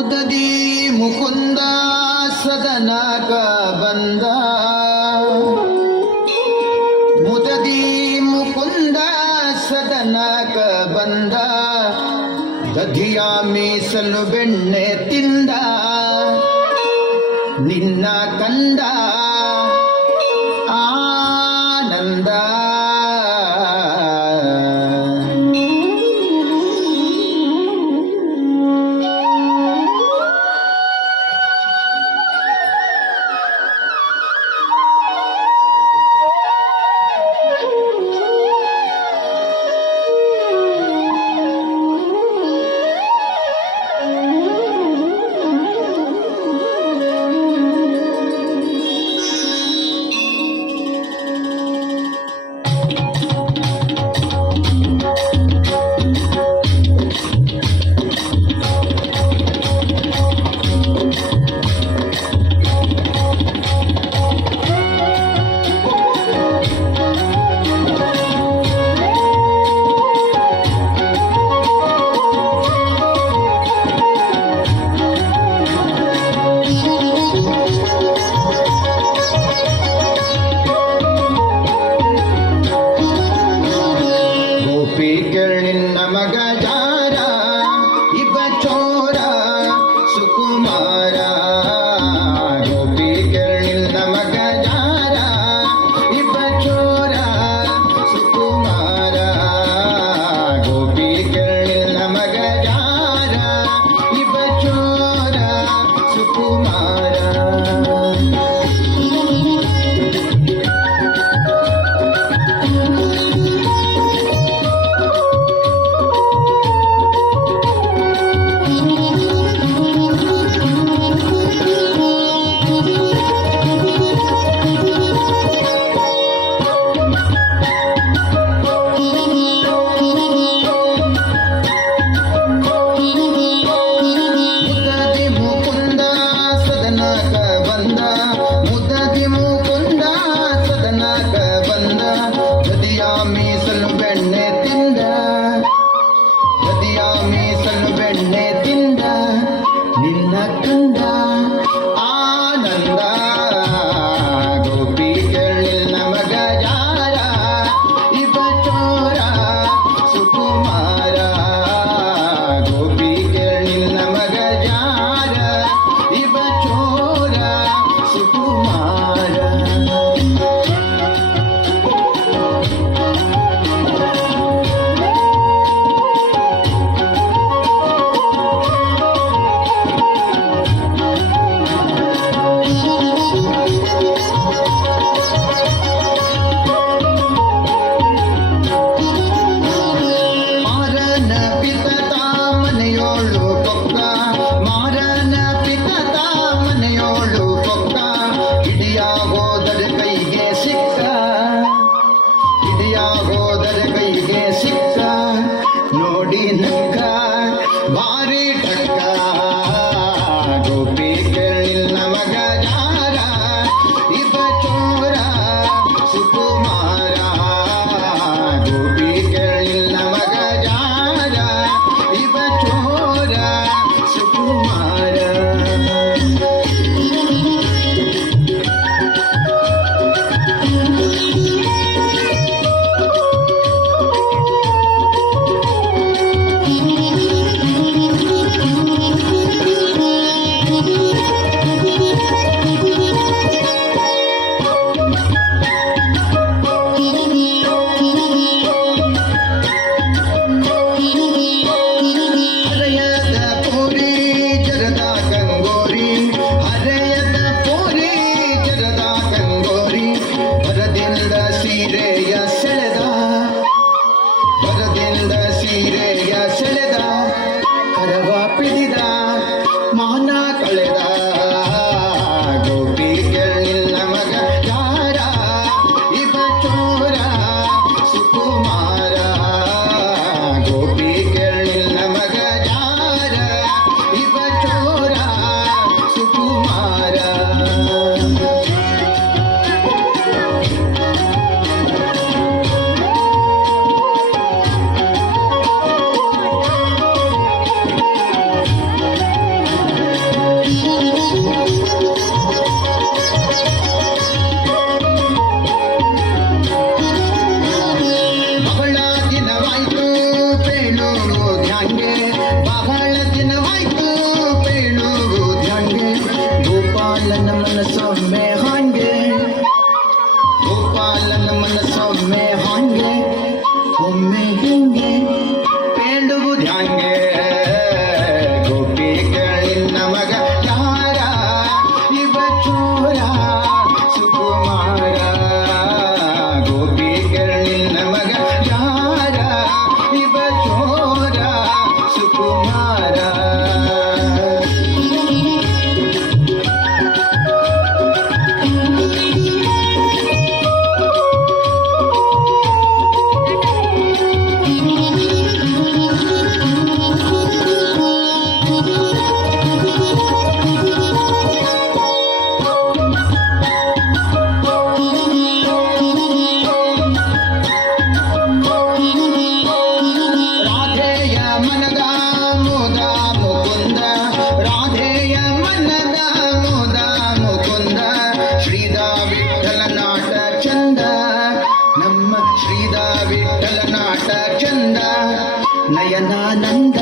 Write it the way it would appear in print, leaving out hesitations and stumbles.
ಮುದದಿ ಮುಕುಂದ ಸದನಕ ಬಂದ ಮುದದಿ ಮುಕುಂದ ಸದನಕ ಬಂದ ದಧಿಯ ಮೀಸಲು ಬೆಣ್ಣೆ ತಿಂದ ನಿನ್ನ ಕಂದ ಆನಂದ ನಿನ್ನ ಮಗ ಜಾರ ಇಬ್ಬ ಚೋರ ಸುಕುಮಾರ ಗೋಪಿ ನಿನ್ನ ಮಗ ಜಾರ ಇಬ್ಬ ಚೋರ ಸುಕುಮಾರ ಗೋಪಿ ನಿನ್ನ ಮಗ ಜಾರ ಇಬ್ಬ ಚೋರ ಸುಕುಮಾರ ನಿನ್ನ ಕಂದ ಆನಂದ ಗೋಪಿ ನಿನ್ನ ಮಗ ಜಾರ ಇಬ್ಬ ಚೋರ ಸುಕುಮಾರ ಗೋಪಿ ನಿನ್ನ ಮಗ ಜಾರ ಇಬ್ಬ ಚೋರ ಸುಕುಮಾರ ನೋಡಿ ನಕ್ಕ ಬಾರಿ ಟಕ್ಕ ಗೋಪಿ ನಿನ್ನ ಮಗ ಜಾರ ಇಬ್ಬ ಚೋರ ಸುಕುಮಾರ ಗೋಪಿ ನಿನ್ನ ಮಗ ಜಾರ ಇಬ್ಬ ಚೋರ ಸುಕುಮಾರ ಹ್ಯಾಂಗೆ ಬಹಳ ದಿನವಾಯ್ತು ಬೀಳುವುದ್ಯಾಂಗೆ ಗೋಪಾಲನ ಮನಸ್ಸೊಮ್ಮೆ ಹಾಂಗೆ ಗೋಪಾಲನ ಮನಸ್ಸೊಮ್ಮೆ ಹಾಂಗೆ ಒಮ್ಮೆ ಹಿಂಗೆ ಬೇಡುವುದ್ಯಾಂಗೆ ಗೋಪಿಗಳಿನ್ನ ಮಗ ಯಾರ ಇವ ಚೋರ ಸುಕುಮಾರ ಗೋಪಿಗಳಿನ್ನ ಮಗ ಯಾರ ಇವ ಚೋರ ಸುಕುಮಾರ ರಾಧೆಯ ಮನದ ಮುದ ಮುಕುಂದ ರಾಧೆಯ ಮನದ ಮುದ ಮುಕುಂದ ಶ್ರೀದ ವಿಠಲ ನಾಟ ಚಂದ ನಮ್ಮ ಶ್ರೀದ ವಿಠಲ ನಾಟ ಚಂದ ನಯನಾನಂದ